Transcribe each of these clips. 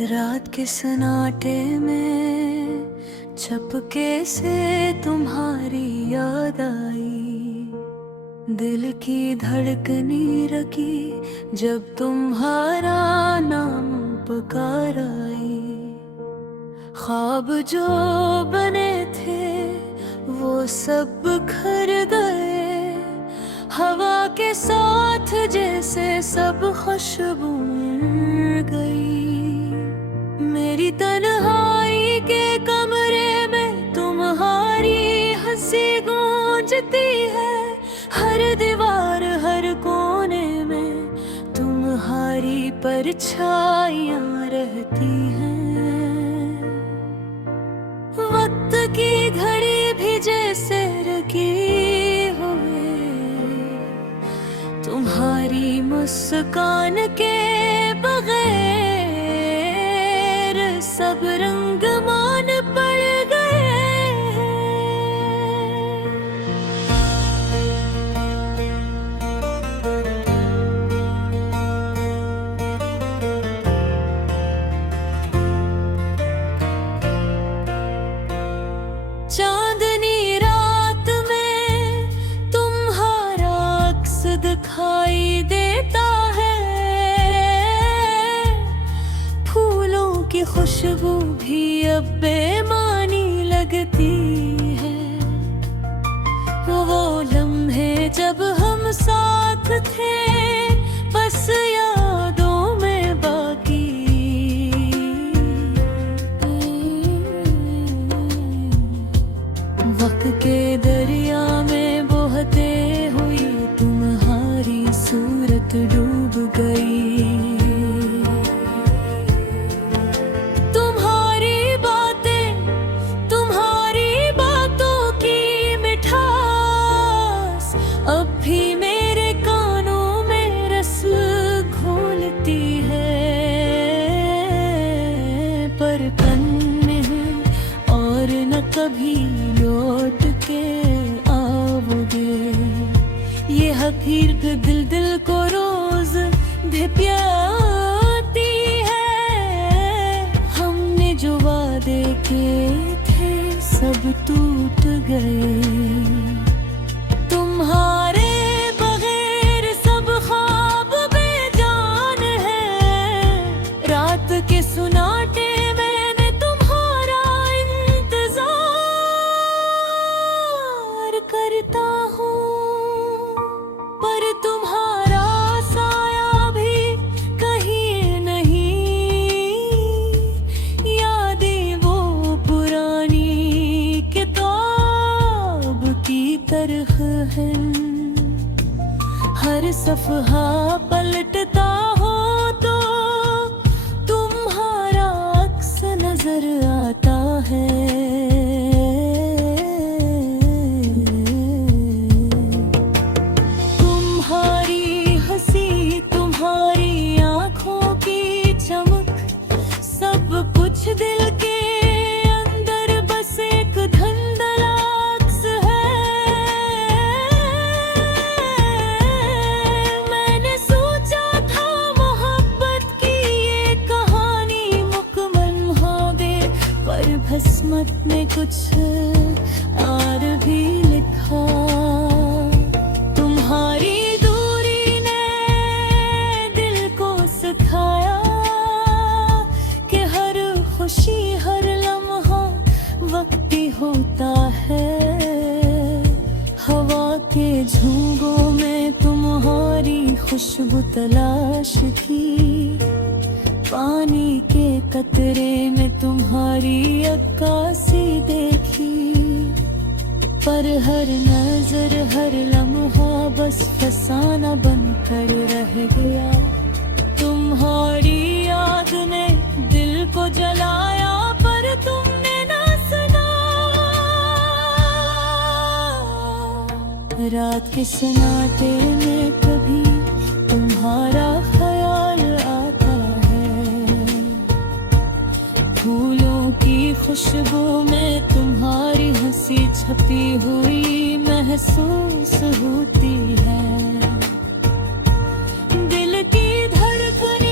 रात के सन्नाटे में छपके से तुम्हारी याद आई। दिल की धड़कनी रखी जब तुम्हारा नाम पुकार आई। ख्वाब जो बने थे वो सब बिखर गए, हवा के साथ जैसे सब खुशबू मिल गई। मेरी तन्हाई के कमरे में तुम्हारी हंसी गूंजती है। हर दीवार हर कोने में तुम्हारी परछाइयां रहती हैं। वक्त की घड़ी भी जैसे रुकी हुई, तुम्हारी मुस्कान के बगैर सब रंग मान पड़ गए। चांदनी रात में तुम्हारा अक्स दिखाई देता है। फूलों की खुशबू भी अब बेमानी लगती है। वो लम्हे जब हम साथ थे बस यादों में बाकी। वक्त के दरिया में बहते हुई तुम्हारी सूरत डूब गई। तुम्हारी बातों की मिठास अब भी मेरे कानों में रस घोलती है। पर कन में और न कभी लौट के आओगे। ये हकीकत दिल को रोज धिप्याती है। हमने जो वादे किए थे सब टूट गए। तुम्हारे बगैर सब ख्वाब बेजान है। रात के सुनाटे करता हूँ, पर तुम्हारा साया भी कहीं नहीं। यादें वो पुरानी किताब की तरह हैं। हर सफ़हा पलटता हो तो तुम्हारा अक्स नजर आता है। दिल के अंदर बस एक धुंधला अक्स है। मैंने सोचा था मोहब्बत की ये कहानी मुकम्मल होगी, पर भस्मत में कुछ और भी लिखा। तुम्हारी दूरी ने दिल को सिखाया खुशी हर लम्हा वक्ती होता है। हवा के झोंकों में तुम्हारी खुशबू तलाश की। पानी के कतरे में तुम्हारी अक्कासी देखी। पर हर नजर हर लम्हा बस फसाना बनकर रह गया। तुम्हारी याद ने दिल को जलाया पर तुमने ना सुना। रात के सन्नाटे में कभी तुम्हारा ख्याल आता है। फूलों की खुशबू में तुम्हारी हंसी छपी हुई महसूस होती है। दिल की धड़कन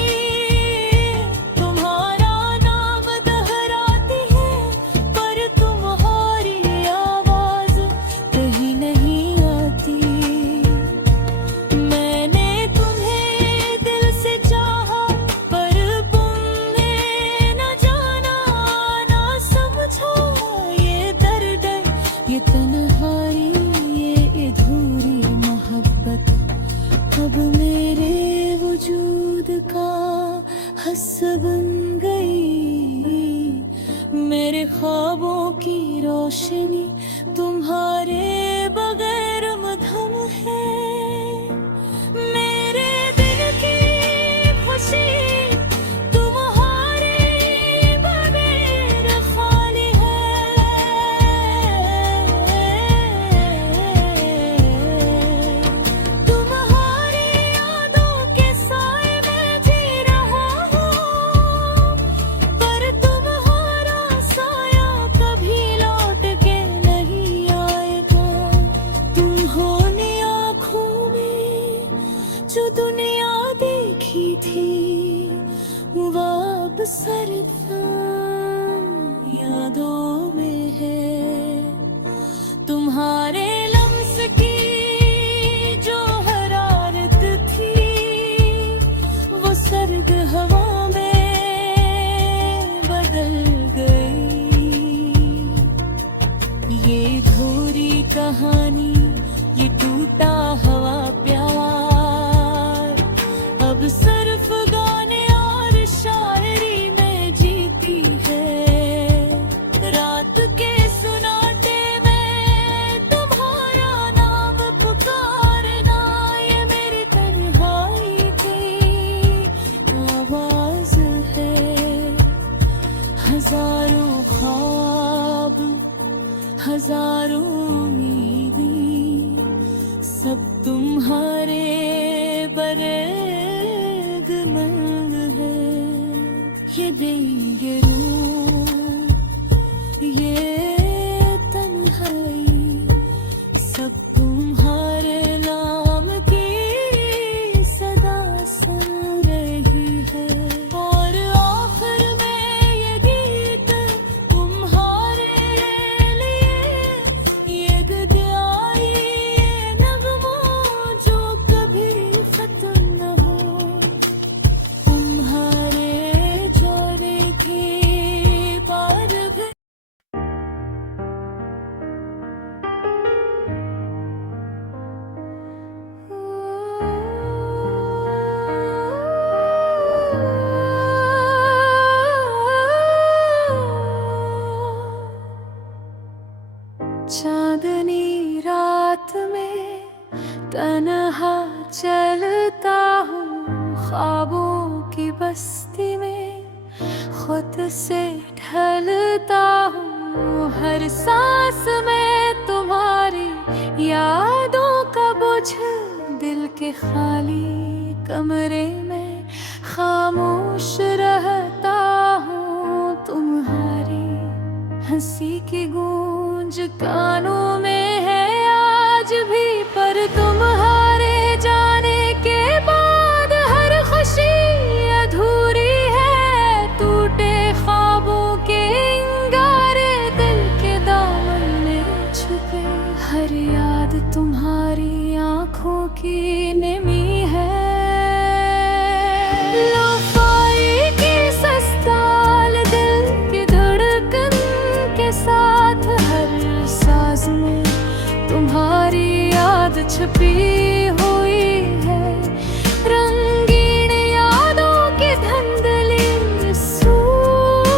ख्वाबों की रोशनी तुम्हारे बगैर मधम है। मेरे दिल की खुशी तुम्हारे बगैर खाली है। तुम्हारी यादों के साए में जी रहा हूँ, पर तुम्हारा साया कभी लौट के नहीं आएगा। तुम हो ने आँखों में जो दुनिया देखी थी, वापस सिर्फ यादों में है। तुम्हारे लम्स की जो हरारत थी, वो सर्द हवा में बदल गई। ये अधूरी कहानी, ये टूटा हुआ प्यार, अब सिर्फ गाने और शायरी में जीती है। रात के सुनाते में तुम्हारा नाम पुकारना, ये मेरी तन्हाई की आवाज है। हजारों ख्वाब, हजारों उम्मीदें, सब तुम्हारे बरेग नंग है। ये दिन, ये रूह, ये तन्हाई, सब तुम्हारे नाम की सदा सुन रही है। और आखिर में ये गीत तुम्हारे लिए, ये गद्याई, ये नगमों जो कभी खत्म न हो। तुम्हारे चोरे की पार भी चांदनी रात में तन्हा चलता हूँ, ख्वाबों की बस्ती में खुद से ढलता हूँ। हर सांस में तुम्हारी यादों का बोझ, दिल के खाली कमरे में खामोश रहता हूँ। तुम्हारी हंसी की गूंज कानों में है आज भी, पर तुम्हारे जाने के बाद हर खुशी अधूरी है। टूटे ख्वाबों के इंगारे दिल के दामन में छुपे, हर याद तुम्हारी आंखों की निमी है। लोफाई की सस्ताल दिल की धड़कन के साथ, हर साज में तुम्हारी याद छुपी हुई है। रंगीन यादों की धुंधली सूई,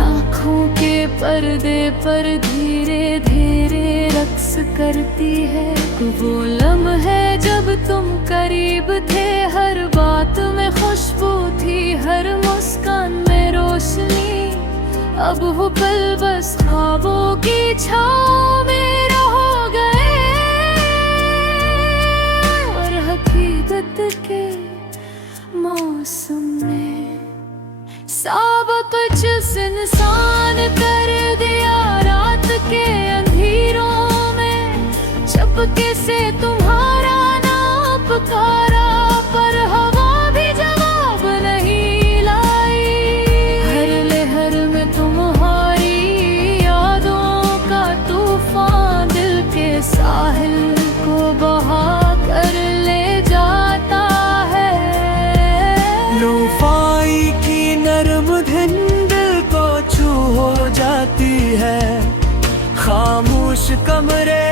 आँखों के पर्दे पर धीरे धीरे रक्स करती है। वो लम्हे जब तुम करीब थे, हर बात में खुशबू थी, हर मुस्कान में रोशनी। अब वो पल बस ख्वाबों की छाँव में रह गए, और हकीकत के मौसम में सब कुछ सुनसान कर दिया। रात के अंधेरों में चपके से तुम्हारा नाम पुकारा, पर हवा भी जवाब नहीं लाई। हर लहर में तुम्हारी यादों का तूफान दिल के साहिल को बहा कर ले जाता है। लोफाई की नरम धुन दिल को छू हो जाती है। खामोश कमरे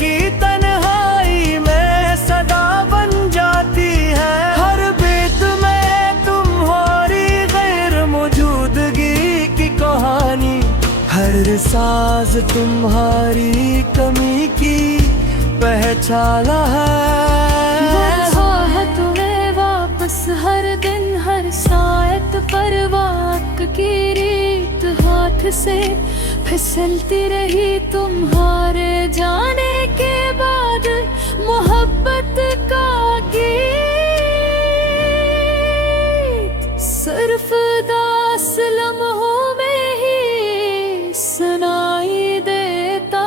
की तन्हाई में सदा बन जाती है। हर बेत में तुम्हारी गैर मौजूदगी हर साज तुम्हारी कमी की पहचाना है। है तुम्हें वापस हर दिन हर सायत पर वक्त की रीत हाथ से फिसलती रही तुम्हारे जाने के बाद मोहब्बत का गीत सिर्फ दास लम्हों में ही सुनाई देता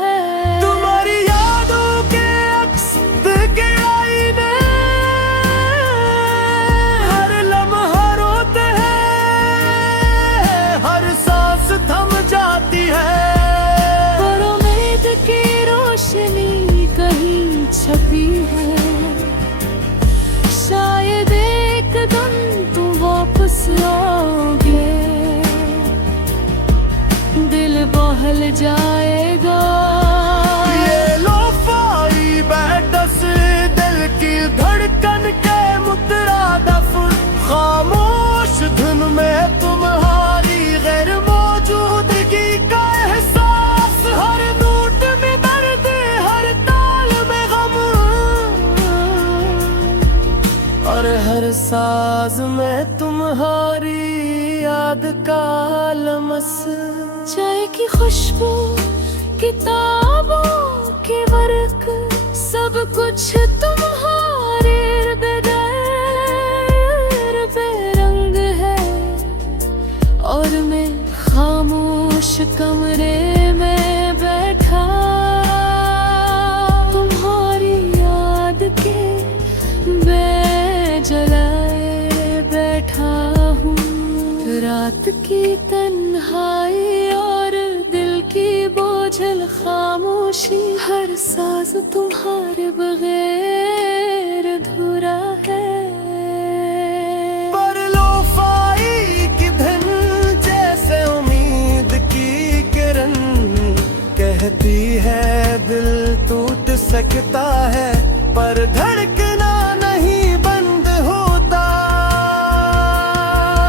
है। तुम्हारी यादों के अक्स दिल के आईने हर लम्हा रोते हैं, हर सांस थम जाती है। पर उम्मीद की रोशनी कहीं छपी है, शायद एक दिन तुम वापस आओगे, दिल बहल जाएगा। ये लोफाई बैटस दिल की धड़कन के मुतरादफ खामोश धुन में तुम्हारी गैर मौजूदगी का एहसास, हर नोट में दर्द हर ताल में गम और हर साज में तुम्हारी याद का लमस। चाय की खुशबू किताबों के वर्क सब कुछ तुम्हारे बेरंग है, और मैं खामोश कमरे में बैठा तुम्हारी याद के जलाए बैठा हूँ। रात की तन्हाई और दिल की बोझल खामोशी, हर सांस तुम्हारे बगैर अधूरा है। पर लोफाई की धन जैसे उम्मीद की किरण कहती है दिल टूट सकता है, पर धड़कना नहीं बंद होता।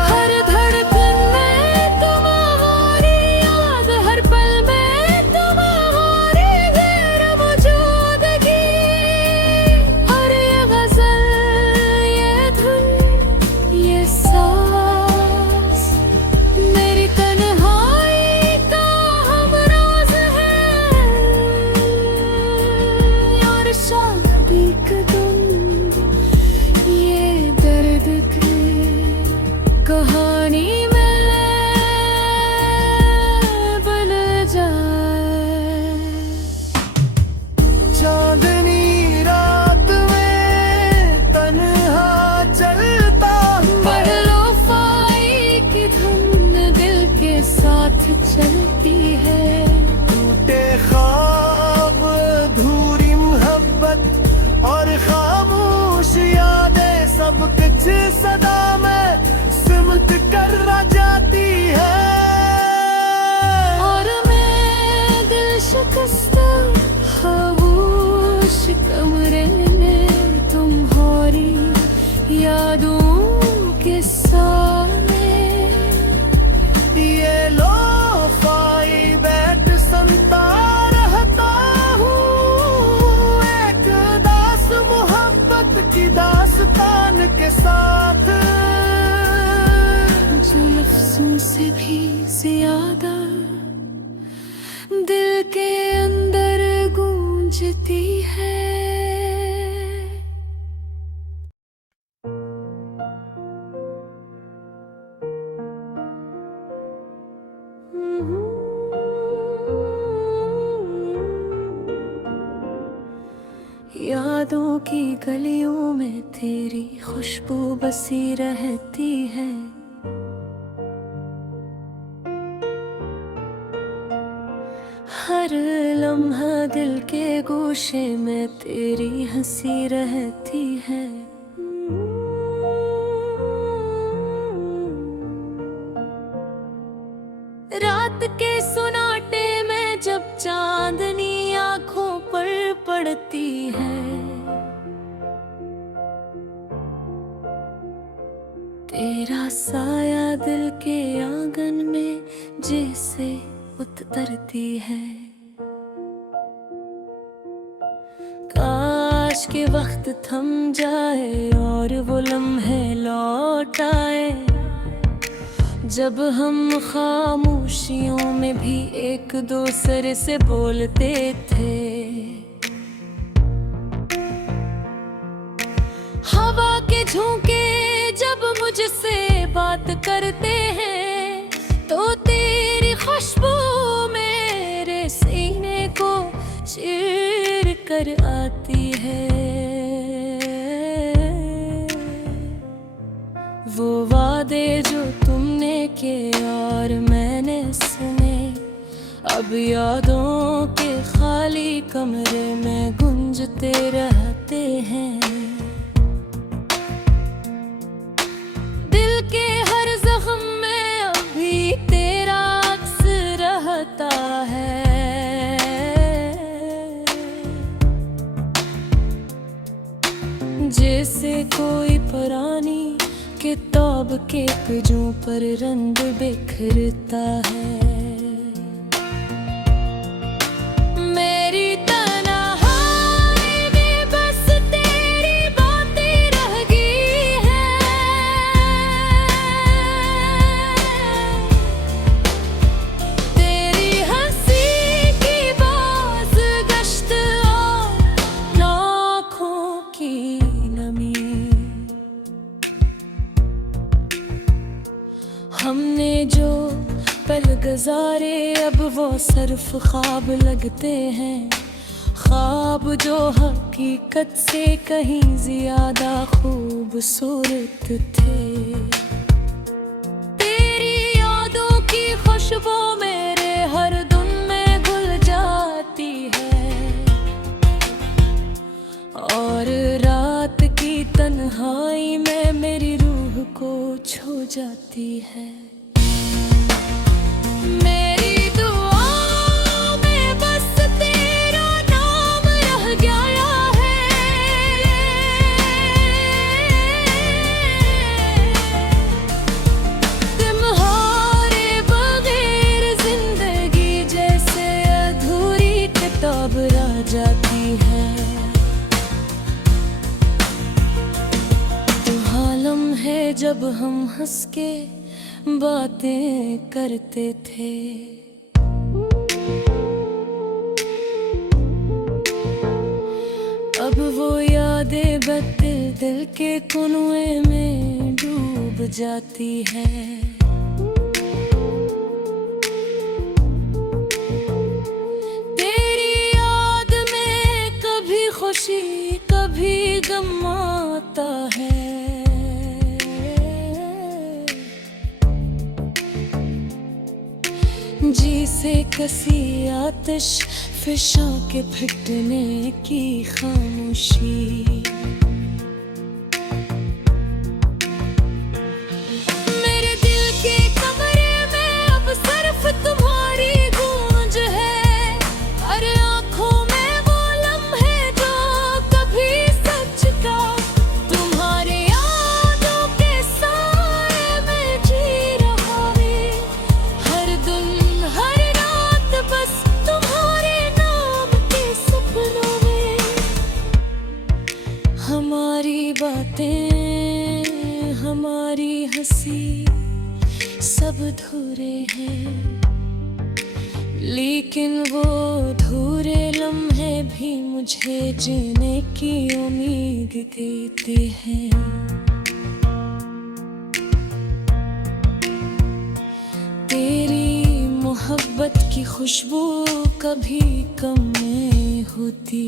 हर धड़कन में तुम्हारी याद, हर पल में तुम्हारी गैर मौजूदगी, और ये गजल ये धुन ये सांस मेरी तन्हाई का हमराज है। और शादी का दिन ये दर्द की कहानी में बन जाए। चांदनी रात में तन्हा चलता हूँ, पर लोफाई की धुन दिल के साथ चलती है। टूटे ख्वाब अधूरी मोहब्बत और खामोश यादें सब कुछ सदा में सिमट कर रह जाती है। और मैं दिल शिकस्ता खामोश कमरे में तुम्हारी यादों के सामने, ये लोफाई बैठ सुनता रहता हूँ, एक दास मोहब्बत की दास्तान के साथ। जो लफ्जों से भी ज्यादा दिल के अंदर गूंजती है। यादों की गलियों में तेरी खुशबू बसी रहती है, हर लम्हा दिल के गोशे में तेरी हंसी रहती है। रात के सुनाटे में जब चांदनी आंखों पर पड़ती है, तेरा साया दिल के आंगन में जैसे उतरती है। काश के वक्त थम जाए और वो लम्हे लौट आए, जब हम खामोशियों में भी एक दूसरे से बोलते थे। हवा के झोंके जब मुझसे बात करते हैं, तो तेरी खुशबू मेरे सीने को चीर कर आती है। वो वादे जो तुमने किए और मैंने सुने, अब यादों के खाली कमरे में गूंजते रहते हैं। दिल के हर जख्म में अभी तेरा अक्स रहता है। जैसे कोई पुरानी किताब के पेजों पर रंग बिखरता है। मेरी तन्हाई में बस तेरी बातें रह गई हैं। तेरी हंसी की बाज़गश्त और आँखों की नमी, हमने जो पल गुजारे अब वो सिर्फ ख्वाब लगते हैं। ख्वाब जो हकीकत से कहीं ज्यादा खूबसूरत थे। तेरी यादों की खुशबू मेरे हर धुन में घुल जाती है, और रात की तन्हाई में मेरी रूह को छू जाती है। मेरी दुआओं में बस तेरा नाम रह गया है। तुम्हारे बगैर जिंदगी जैसे अधूरी किताब रह जाती है। हालम है जब हम हंस के बातें करते थे। अब वो यादें बदल दिल के कुएं में डूब जाती है। तेरी याद में कभी खुशी कभी गम आता है। जी से कसी आतिश फिशा के फटने की खामोशी। मेरे दिल के कमरे में अब सिर्फ तुम्हारी गूंज है। हर आँखों में वो लम्हे जो कभी सच का, तुम्हारी यादों के साए में जी रहा है। हर दिन हर रात बस तुम्हारे नाम के सपनों में। हमारी बातें हमारी हंसी सब अधूरे हैं, लेकिन वो अधूरे लम्हे भी मुझे जीने की उम्मीद देते हैं। तेरी मोहब्बत की खुशबू कभी कम नहीं होती।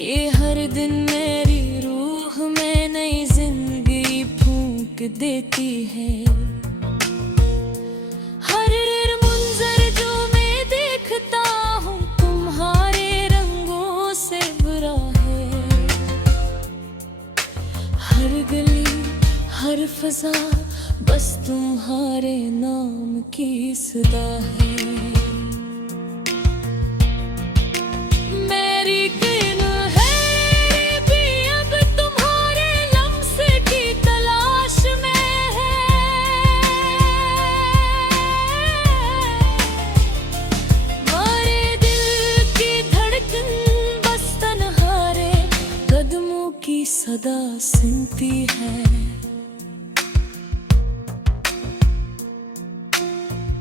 ये हर दिन मेरी रूह में नई जिंदगी फूंक देती है। हर मुंजर जो मैं देखता हूँ तुम्हारे रंगों से भरा है। हर गली हर फजा बस तुम्हारे नाम की सदा है। मेरी किन है भी अब तुम्हारे लम्स की तलाश में है। सदा सुनती है।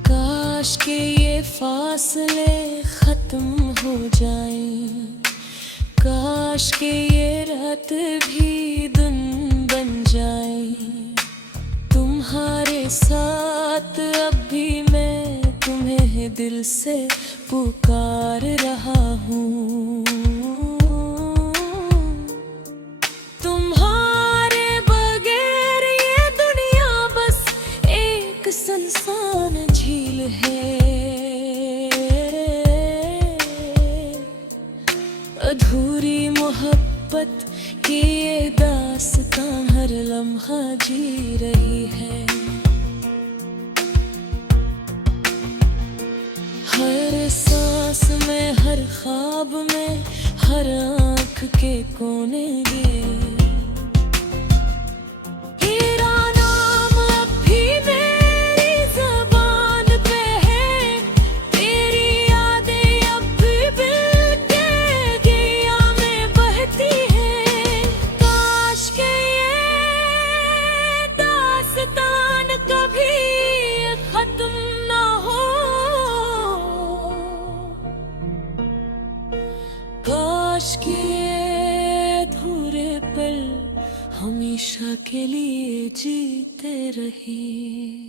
काश के ये फासले खत्म हो जाएं, काश के ये रात भी दिन बन जाए। तुम्हारे साथ अब भी मैं तुम्हें दिल से पुकार रहा हूँ। तुम्हारे बगैर ये दुनिया बस एक सुनसान झील है। अधूरी मोहब्बत की ये दास्तां हर लम्हा जी रही है। हर सांस में, हर ख्वाब में, हर आँख के कोने में तेरा नाम अब भी मेरी ज़बान पे है। तेरी यादें अब भी दिल के दिया में बहती है। काश के ये दास्तान कभी खत्म ना हो। काश के अधूरे पल हमेशा के लिए जीते रहे।